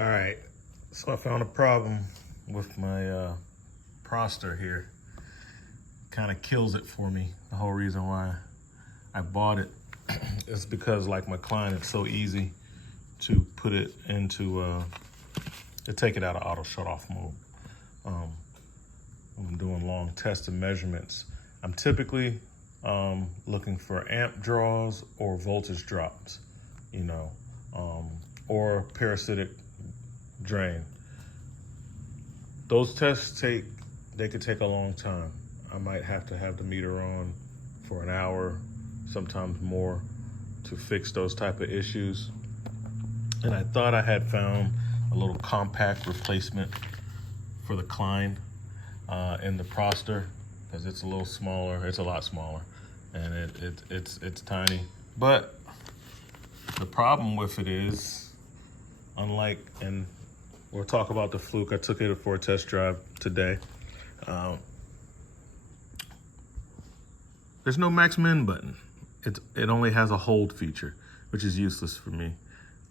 All right, so I found a problem with my Proster here. Kind of kills it for me. The whole reason why I bought it is because, like my client, it's so easy to put it into, to take it out of auto shut off mode. When I'm doing long tests and measurements, I'm typically looking for amp draws or voltage drops, or parasitic drain. Those tests they could take a long time. I might have to have the meter on for an hour, sometimes more, to fix those type of issues. And I thought I had found a little compact replacement for the Klein in the Proster, because it's a little smaller. It's a lot smaller, and it's tiny. But the problem with it is, and we'll talk about the Fluke. I took it for a test drive today. There's no max min button. It only has a hold feature, which is useless for me.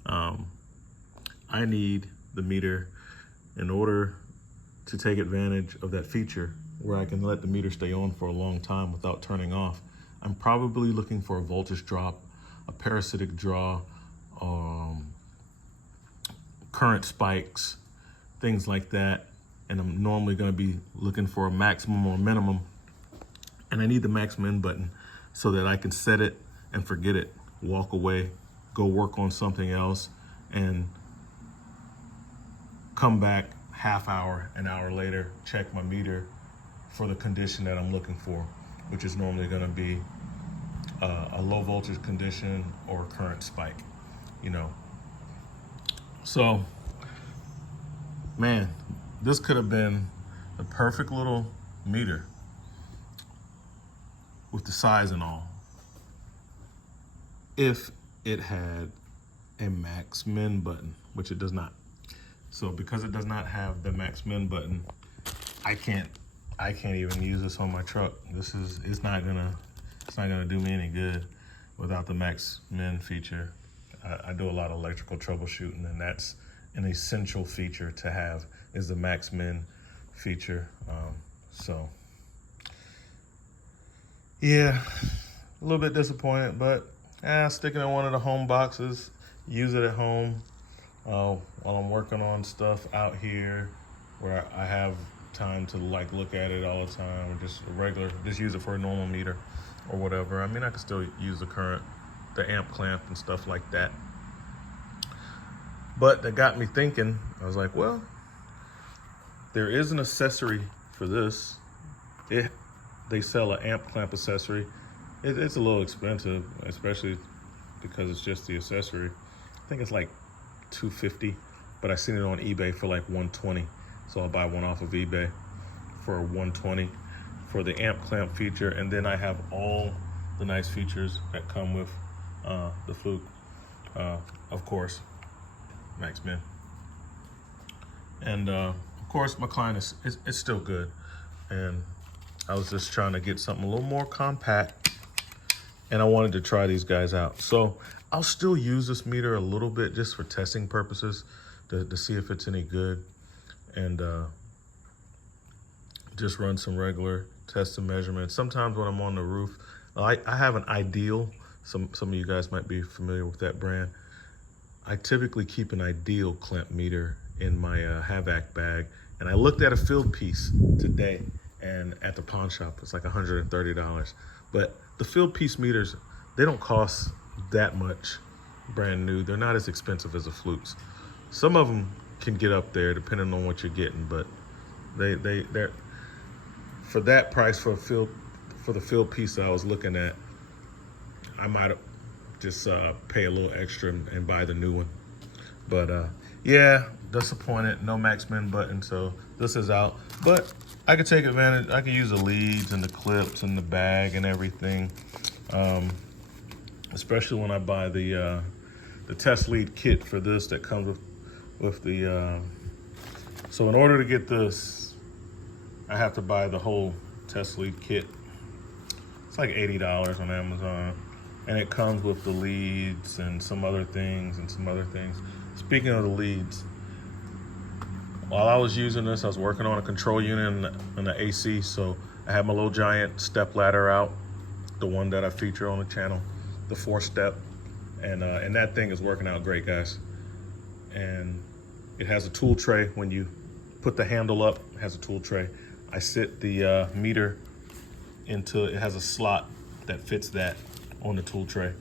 I need the meter in order to take advantage of that feature where I can let the meter stay on for a long time without turning off. I'm probably looking for a voltage drop, a parasitic draw, current spikes, things like that. And I'm normally gonna be looking for a maximum or minimum. And I need the max min button so that I can set it and forget it, walk away, go work on something else, and come back half hour, an hour later, check my meter for the condition that I'm looking for, which is normally gonna be a low voltage condition or current spike, So, man, this could have been the perfect little meter with the size and all, if it had a max min button, which it does not. So because it does not have the max min button, I can't even use this on my truck. It's not gonna do me any good without the max min feature. I do a lot of electrical troubleshooting, and that's an essential feature to have, is the max min feature. So yeah, a little bit disappointed, but sticking in one of the home boxes, use it at home while I'm working on stuff out here where I have time to look at it all the time, or just use it for a normal meter or whatever. I mean, I can still use the amp clamp and stuff like that. But that got me thinking. I was like, well, there is an accessory for this. They sell an amp clamp accessory. It's a little expensive, especially because it's just the accessory. I think it's like $250, but I seen it on eBay for like $120. So I'll buy one off of eBay for $120 for the amp clamp feature. And then I have all the nice features that come with the Fluke. Of course, max min. And of course, my client is still good. And I was just trying to get something a little more compact, and I wanted to try these guys out. So I'll still use this meter a little bit just for testing purposes to see if it's any good, and just run some regular tests and measurements. Sometimes when I'm on the roof, I have an Ideal. Some of you guys might be familiar with that brand. I typically keep an Ideal clamp meter in my Havoc bag, and I looked at a field piece today, and at the pawn shop, it's like $130. But the field piece meters, they don't cost that much brand new. They're not as expensive as the Flukes. Some of them can get up there depending on what you're getting, but they're for that price for the field piece that I was looking at, I might just pay a little extra and buy the new one. But yeah, disappointed, no max min button, so this is out. But I could take advantage. I could use the leads and the clips and the bag and everything, especially when I buy the test lead kit for this that comes with the. So in order to get this, I have to buy the whole test lead kit. It's like $80 on Amazon, and it comes with the leads and some other things. Speaking of the leads, while I was using this, I was working on a control unit in the AC, so I had my little giant step ladder out, the one that I feature on the channel, the 4-step, and that thing is working out great, guys. And it has a tool tray. When you put the handle up, it has a tool tray. I sit the meter into, it has a slot that fits that on the tool tray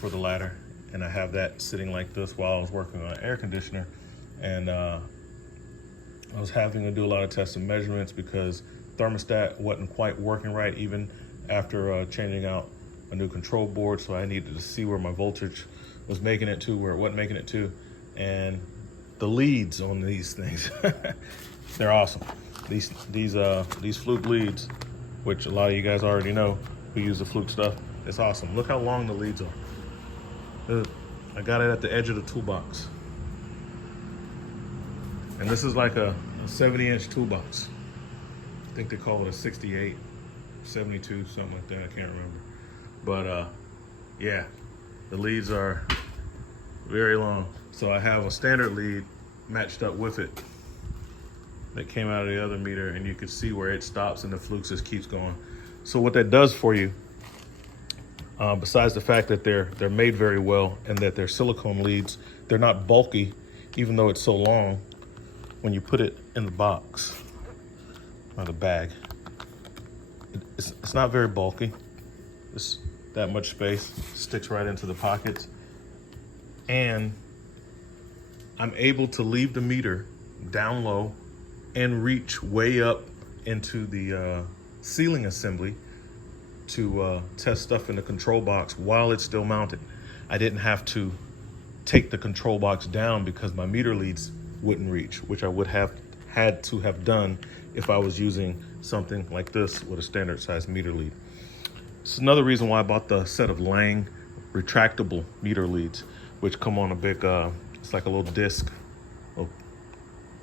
for the ladder. And I have that sitting like this while I was working on an air conditioner. And I was having to do a lot of tests and measurements because thermostat wasn't quite working right even after changing out a new control board. So I needed to see where my voltage was making it to, where it wasn't making it to. And the leads on these things, they're awesome. These Fluke leads, which a lot of you guys already know who use the Fluke stuff. It's awesome. Look how long the leads are. I got it at the edge of the toolbox. And this is like a 70-inch toolbox. I think they call it a 68, 72, something like that. I can't remember. But yeah, the leads are very long. So I have a standard lead matched up with it that came out of the other meter, and you can see where it stops and the Fluke just keeps going. So what that does for you, besides the fact that they're made very well and that they're silicone leads, they're not bulky, even though it's so long. When you put it in the box or the bag, it's not very bulky. It's that much space, sticks right into the pockets. And I'm able to leave the meter down low and reach way up into the ceiling assembly to test stuff in the control box while it's still mounted. I didn't have to take the control box down because my meter leads wouldn't reach, which I would have had to have done if I was using something like this with a standard size meter lead. It's another reason why I bought the set of Lang retractable meter leads, which come on a big, it's like a little disc, little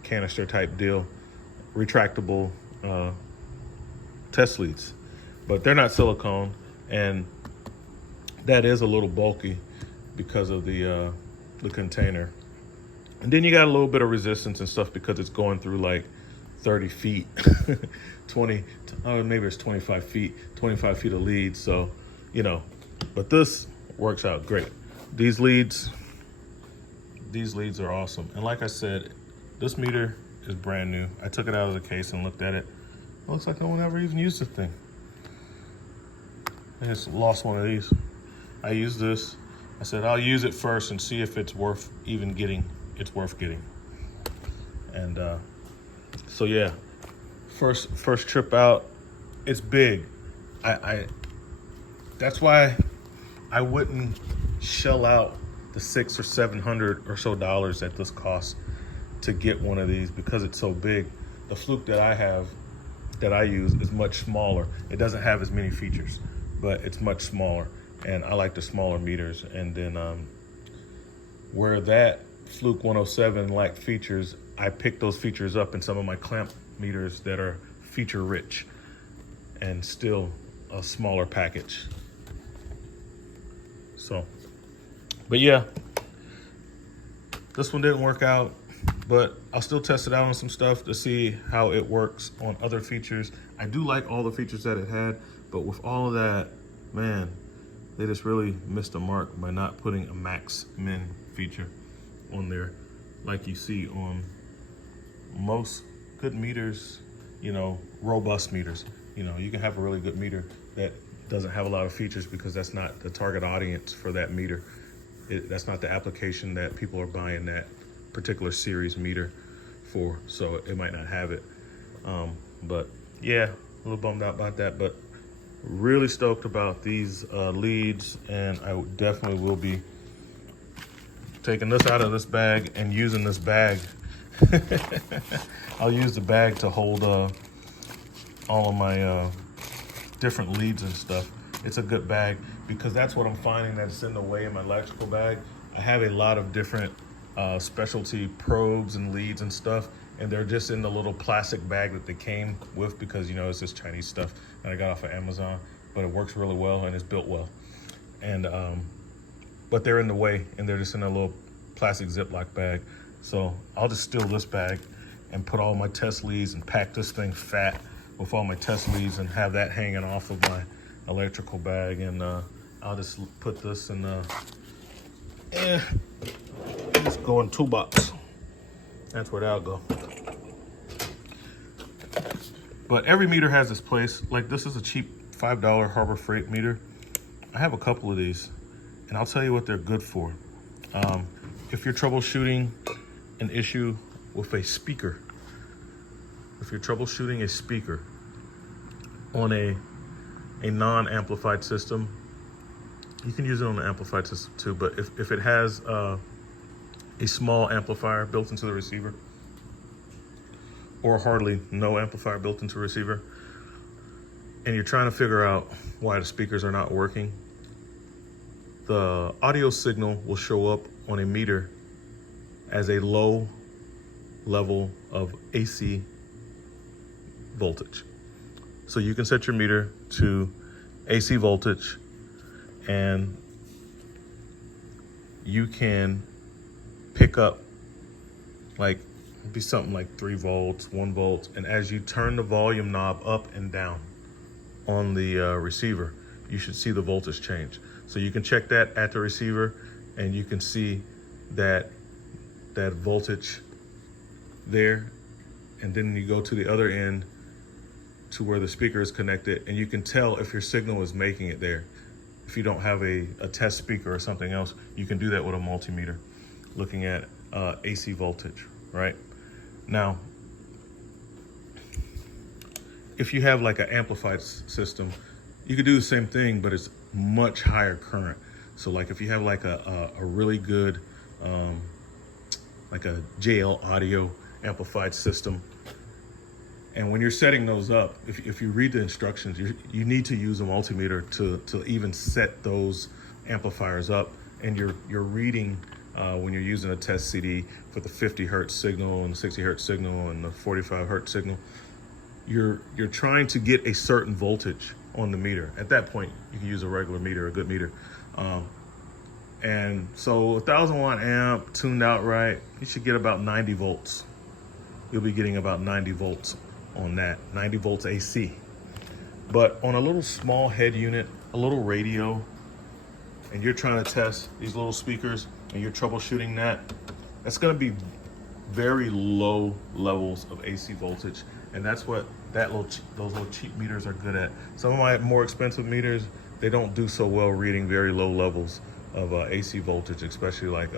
canister type deal, retractable test leads. But they're not silicone, and that is a little bulky because of the container. And then you got a little bit of resistance and stuff because it's going through like 30 feet, 20, maybe it's 25 feet of lead. So, you know, but this works out great. These leads are awesome. And like I said, this meter is brand new. I took it out of the case and looked at it. It looks like no one ever even used the thing. I just lost one of these. I used this. I said, I'll use it first and see if it's worth even getting. It's worth getting. And so yeah, first trip out, it's big. I that's why I wouldn't shell out the $600 or $700 or so that this costs to get one of these because it's so big. The Fluke that I use is much smaller. It doesn't have as many features, but it's much smaller, and I like the smaller meters. And then where that Fluke 107 lacked features, I picked those features up in some of my clamp meters that are feature rich and still a smaller package. So, but yeah, this one didn't work out, but I'll still test it out on some stuff to see how it works on other features. I do like all the features that it had, but with all of that, man, they just really missed the mark by not putting a max min feature on there like you see on most good meters, you know, robust meters. You know, you can have a really good meter that doesn't have a lot of features because that's not the target audience for that meter. That's not the application that people are buying that particular series meter for, so it might not have it. But yeah, a little bummed out about that, but really stoked about these leads, and I definitely will be taking this out of this bag and using this bag. I'll use the bag to hold all of my different leads and stuff. It's a good bag because that's what I'm finding that's in the way in my electrical bag. I have a lot of different specialty probes and leads and stuff, and they're just in the little plastic bag that they came with because, you know, it's this Chinese stuff that I got off of Amazon, but it works really well and it's built well. And but they're in the way, and they're just in a little plastic Ziploc bag. So I'll just steal this bag and put all my test leads and pack this thing fat with all my test leads and have that hanging off of my electrical bag. And I'll just put this in just go in toolbox. That's where that'll go. But every meter has its place. Like this is a cheap $5 Harbor Freight meter. I have a couple of these, and I'll tell you what they're good for. If you're troubleshooting an issue with a speaker, if you're troubleshooting a speaker on a non-amplified system, you can use it on an amplified system too, but if it has a small amplifier built into the receiver, or hardly no amplifier built into the receiver, and you're trying to figure out why the speakers are not working, the audio signal will show up on a meter as a low level of AC voltage. So you can set your meter to AC voltage, and you can pick up like be something like 3 volts, 1 volt, and as you turn the volume knob up and down on the receiver, you should see the voltage change. So you can check that at the receiver, and you can see that voltage there, and then you go to the other end to where the speaker is connected, and you can tell if your signal is making it there. If you don't have a test speaker or something else, you can do that with a multimeter, looking at AC voltage, right? Now, if you have like an amplified system, you could do the same thing, but it's much higher current. So like if you have like a really good, like a JL audio amplified system, and when you're setting those up, if you read the instructions, you need to use a multimeter to even set those amplifiers up. And you're reading when you're using a test CD for the 50 hertz signal and the 60 hertz signal and the 45 hertz signal, you're trying to get a certain voltage on the meter. At that point, you can use a regular meter, a good meter. And so 1,000 watt amp tuned out right, you should get about 90 volts. You'll be getting about 90 volts on that, 90 volts AC. But on a little small head unit, a little radio, and you're trying to test these little speakers and you're troubleshooting that's gonna be very low levels of AC voltage. And that's what those little cheap meters are good at. Some of my more expensive meters, they don't do so well reading very low levels of AC voltage, especially like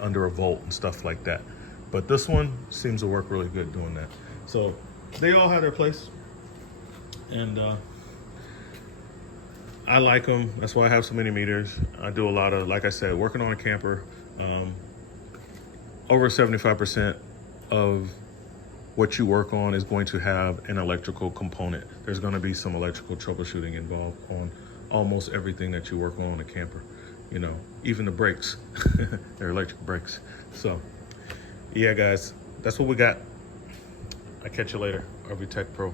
under a volt and stuff like that. But this one seems to work really good doing that. So they all have their place, and I like them. That's why I have so many meters. I do a lot of, like I said, working on a camper. Over 75% of what you work on is going to have an electrical component. There's going to be some electrical troubleshooting involved on almost everything that you work on a camper. You know, even the brakes, they're electric brakes. So yeah, guys, that's what we got. I'll catch you later. RV Tech Pro.